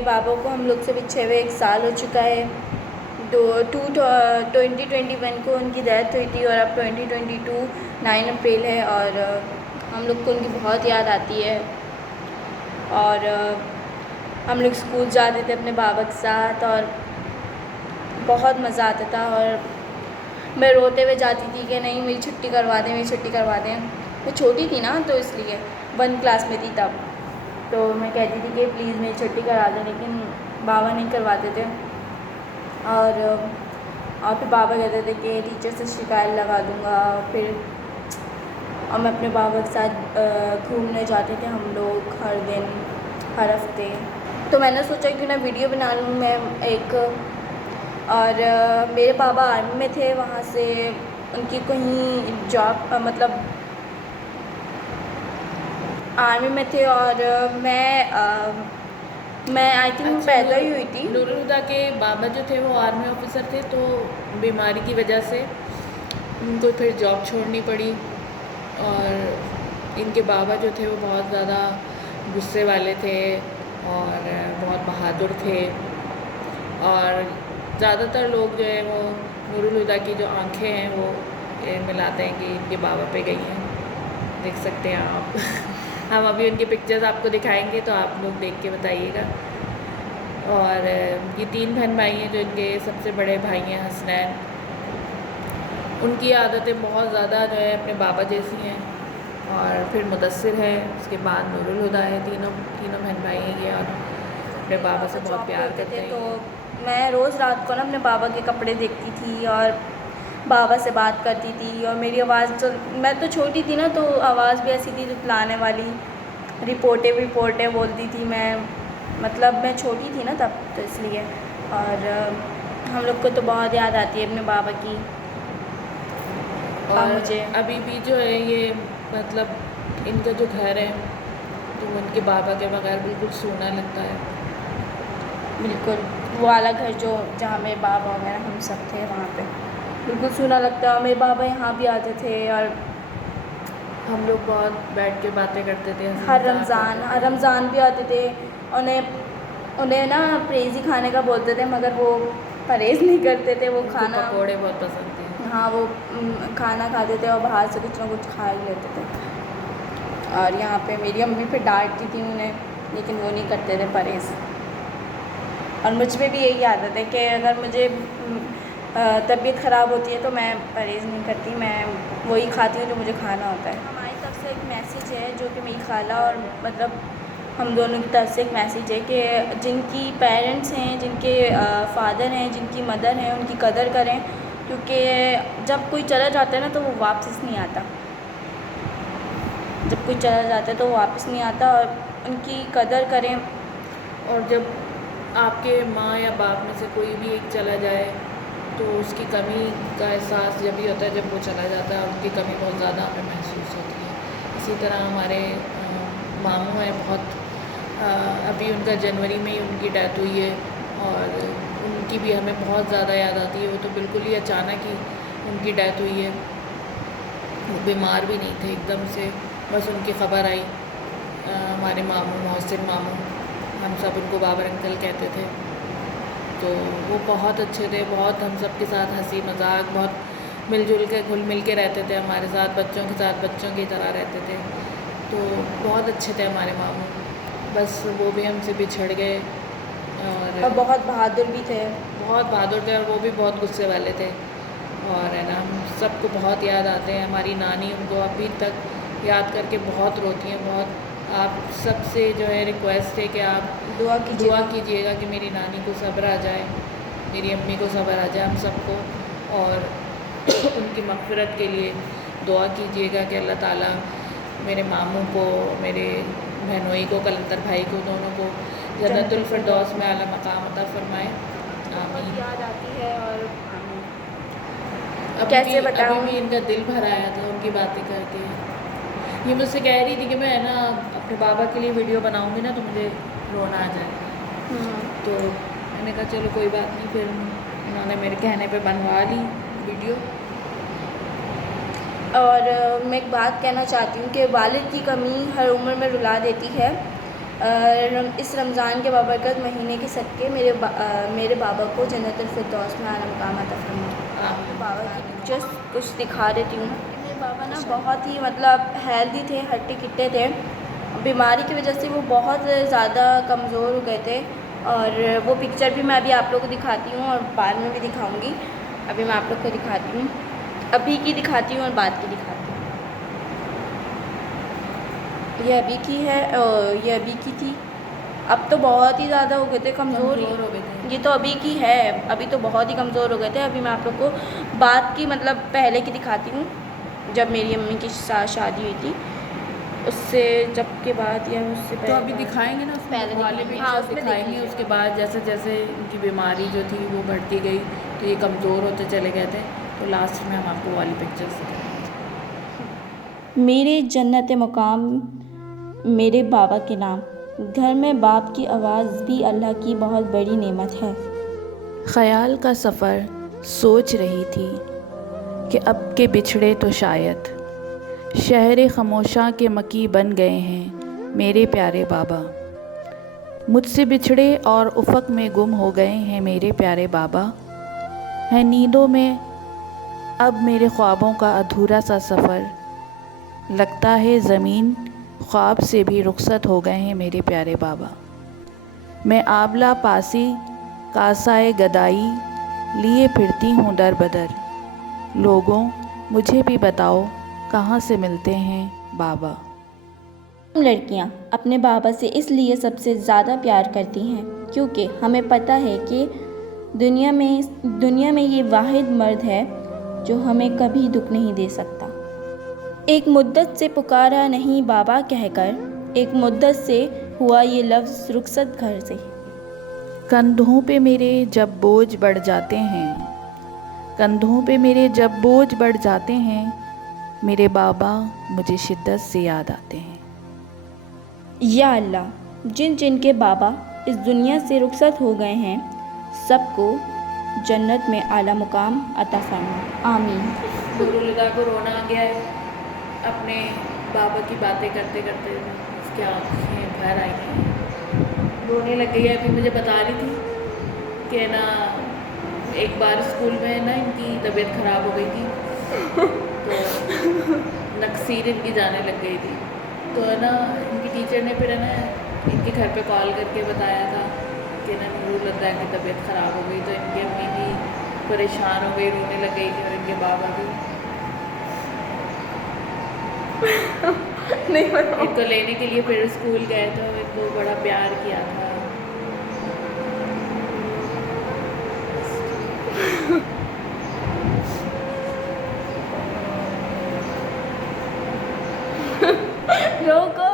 मेरे बाबा को हम लोग से बिछे हुए 1 साल हो चुका है। 2021 को उनकी डेथ हुई थी और अब 2022 9 अप्रैल है और हम लोग को उनकी बहुत याद आती है। और हम लोग स्कूल जाते थे अपने बाबा के साथ और बहुत मज़ा आता था। और मैं रोते हुए जाती थी कि नहीं मेरी छुट्टी करवा दें, मेरी छुट्टी करवा दें। मैं छोटी थी ना तो इसलिए 1 क्लास में थी तब, तो मैं कहती थी कि प्लीज़ मेरी छुट्टी करा दें, लेकिन बाबा नहीं करवाते थे। और फिर बाबा कहते थे कि टीचर से शिकायत लगा दूँगा। और मैं अपने बाबा के साथ घूमने जाते थे हम लोग हर दिन, हर हफ्ते। तो मैंने सोचा क्यों ना वीडियो बना लूँ मैं एक। और मेरे बाबा आर्मी में थे, वहाँ से उनकी कहीं जॉब मतलब आर्मी में थे और मैं आई थिंक अच्छा, पैदा ही हुई थी। नूरुल हुदा के बाबा जो थे वो आर्मी ऑफिसर थे, तो बीमारी की वजह से उनको फिर जॉब छोड़नी पड़ी। और इनके बाबा जो थे वो बहुत ज़्यादा गुस्से वाले थे और बहुत बहादुर थे। और ज़्यादातर लोग जो है वो नूरुल हुदा की जो आंखें हैं वो मिलाते हैं कि इनके बाबा पे गई हैं। देख सकते हैं आप हम अभी उनकी पिक्चर्स आपको दिखाएंगे तो आप लोग देख के बताइएगा। और ये 3 बहन भाई हैं, जो इनके सबसे बड़े भाई हैं हसनैन। उनकी आदतें बहुत ज़्यादा जो है अपने बाबा जैसी हैं। और फिर मुदस्सिर है, उसके बाद नूरुल हुदा है। तीनों बहन भाई हैं ये, और अपने बाबा से बहुत प्यार करते हैं। तो मैं रोज़ रात को ना अपने बाबा के कपड़े देखती थी और बाबा से बात करती थी। और मेरी आवाज़ तो, मैं तो छोटी थी ना तो आवाज़ भी ऐसी थी तुतलाने वाली, रिपोर्टें बोलती थी मैं, मतलब मैं छोटी थी ना तब, तो इसलिए। और हम लोग को तो बहुत याद आती है अपने बाबा की। और मुझे अभी भी जो है ये मतलब इनका जो घर है तो उनके बाबा के बगैर बिल्कुल सूना लगता है। बिल्कुल वो वाला घर जो जहाँ मेरे बाबा वगैरह हम सब थे वहाँ पे बिल्कुल सूना लगता है। मेरे बाबा यहाँ भी आते थे और हम लोग बहुत बैठ के बातें करते थे, हंसी हर मजाक करते थे। रमज़ान भी आते थे। उन्हें ना परहेज़ी खाने का बोलते थे, मगर वो परहेज़ नहीं करते थे। वो उनको खाना, पकोड़े बहुत पसंद थे। हाँ वो खाना खाते थे और बाहर से कुछ ना कुछ खा ही लेते थे। और यहाँ पे मेरी अम्मी फिर डांटती थी उन्हें, लेकिन वो नहीं करते थे परहेज़। और मुझ में भी यही आदत है कि अगर मुझे तबीयत ख़राब होती है तो मैं परहेज़ नहीं करती, मैं वही खाती हूँ जो मुझे खाना होता है। हमारी तरफ से एक मैसेज है जो कि मेरी खाला और मतलब हम दोनों की तरफ से एक मैसेज है कि जिनकी पेरेंट्स हैं, जिनके फादर हैं, जिनकी मदर हैं, उनकी कदर करें, क्योंकि जब कोई चला जाता है ना तो वो वापस नहीं आता। जब कोई चला जाता है तो वो वापस नहीं आता, और उनकी कदर करें। और जब आपके माँ या बाप में से कोई भी एक चला जाए तो उसकी कमी का एहसास जब भी होता है जब वो चला जाता है, और उनकी कमी बहुत ज़्यादा हमें महसूस होती है। इसी तरह हमारे मामू हैं बहुत, अभी उनका जनवरी में ही उनकी डेथ हुई है और उनकी भी हमें बहुत ज़्यादा याद आती है। वो तो बिल्कुल ही अचानक ही उनकी डेथ हुई है। वो बीमार भी नहीं थे, एकदम से बस उनकी ख़बर आई। हमारे मामू, मोहसिन मामू, हम सब उनको बाबर अंकल कहते थे। तो वो बहुत अच्छे थे, बहुत हम सब के साथ हंसी मजाक, बहुत मिलजुल के घुल मिल के रहते थे हमारे साथ, बच्चों के साथ बच्चों की तरह रहते थे। तो बहुत अच्छे थे हमारे मामू। बस वो भी हमसे बिछड़ गए। और बहुत बहादुर भी थे। बहुत बहादुर थे और वो भी बहुत गुस्से वाले थे। और है ना, हम सबको बहुत याद आते हैं। हमारी नानी, उनको अभी तक याद करके बहुत रोती हैं बहुत। आप सबसे जो है रिक्वेस्ट है कि आप दुआ कीजिएगा कि मेरी नानी को सब्र आ जाए, मेरी अम्मी को सब्र आ जाए, हम सबको। और उनकी मग़फ़िरत के लिए दुआ कीजिएगा कि अल्लाह ताला मेरे मामू को, मेरे बहनोई को, कलंदर भाई को, दोनों को जन्नतुल फिरदौस में आला मकाम अता फरमाए। आमीन। याद आती है। और अभी भी इनका दिल भर आया था उनकी बातें करके। ये मुझसे कह रही थी कि मैं ना अपने बाबा के लिए वीडियो बनाऊंगी ना तो मुझे रोना आ जाए। तो मैंने कहा चलो कोई बात नहीं, फिर उन्होंने मेरे कहने पे बनवा ली वीडियो। और मैं एक बात कहना चाहती हूँ कि वालिद की कमी हर उम्र में रुला देती है। इस रमज़ान के बाबरकत महीने के सदक़े मेरे बाबा को जन्नतुल फिरदौस में आला मुक़ाम अता फरमा। बाबा की पिक्चर्स कुछ दिखा देती हूँ। मेरे बाबा ना बहुत ही मतलब हेल्दी थे, हट्टे कट्टे थे। बीमारी की वजह से वो बहुत ज़्यादा कमज़ोर हो गए थे और वो पिक्चर भी मैं अभी आप लोगों को दिखाती हूँ और बाद में भी दिखाऊँगी। अभी मैं आप लोग को दिखाती हूँ, अभी की दिखाती हूँ और बाद की दिखाती हूँ। ये अभी की है, ये अभी की थी। अब तो बहुत ही ज़्यादा हो गए थे, कमज़ोर हो गए थे। ये तो अभी की है, अभी तो बहुत ही कमज़ोर हो गए थे। अभी मैं आप लोग को बाद की मतलब पहले की दिखाती हूँ, जब मेरी अम्मी की साथ शादी हुई थी, उससे जब के बाद या उससे तो पहले। अभी दिखाएंगे ना पहले वाले दिखाएंगे। हाँ, उसमें दिखाएंगे। देखिए। उसके बाद जैसे जैसे उनकी बीमारी जो थी वो बढ़ती गई तो ये कमज़ोर होते चले गए थे, तो लास्ट में हम आपको वाली पिक्चर्स दिखाएंगे। मेरे जन्नत मुकाम मेरे बाबा के नाम, घर में बाप की आवाज़ भी अल्लाह की बहुत बड़ी नेमत है। ख़याल का सफ़र सोच रही थी कि अब के बिछड़े तो शायद शहर ख़मोशा के मकी बन गए हैं मेरे प्यारे बाबा। मुझसे बिछड़े और उफ़क़ में गुम हो गए हैं मेरे प्यारे बाबा। है नींदों में अब मेरे ख्वाबों का अधूरा सा सफ़र, लगता है ज़मीन ख्वाब से भी रुखसत हो गए हैं मेरे प्यारे बाबा। मैं आबला पासी कासाए गदाई लिए फिरती हूँ दर बदर। लोगों मुझे भी बताओ कहाँ से मिलते हैं बाबा। हम लड़कियां अपने बाबा से इसलिए सबसे ज़्यादा प्यार करती हैं क्योंकि हमें पता है कि दुनिया में ये वाहिद मर्द है जो हमें कभी दुख नहीं दे सकता। एक मुद्दत से पुकारा नहीं बाबा कहकर, एक मुद्दत से हुआ ये लफ्ज़ रुखसत घर से। कंधों पे मेरे जब बोझ बढ़ जाते हैं, कंधों पे मेरे जब बोझ बढ़ जाते हैं, मेरे बाबा मुझे शिद्दत से याद आते हैं। या अल्लाह, जिन जिन के बाबा इस दुनिया से रुखसत हो गए हैं सबको जन्नत में आला मुकाम अता फरमा, आमीन। नूरुल को रोना आ गया है अपने बाबा की बातें करते करते, उसकी आँखें भर आई हैं, रोने लग गई है। अभी मुझे बता रही थी कि ना एक बार स्कूल में ना इनकी तबीयत ख़राब हो गई थी तो नक्सीर इनकी जाने लग गई थी, तो है ना इनकी टीचर ने फिर है ना इनके घर पे कॉल करके बताया था कि ना नूरुल की तबीयत ख़राब हो गई। तो इनकी अम्मी भी परेशान हो गई, रोने लग गई थी और इनके बाबा भी। नहीं पता। इनको लेने के लिए फिर स्कूल गए तो इनको बड़ा प्यार किया था। रोको।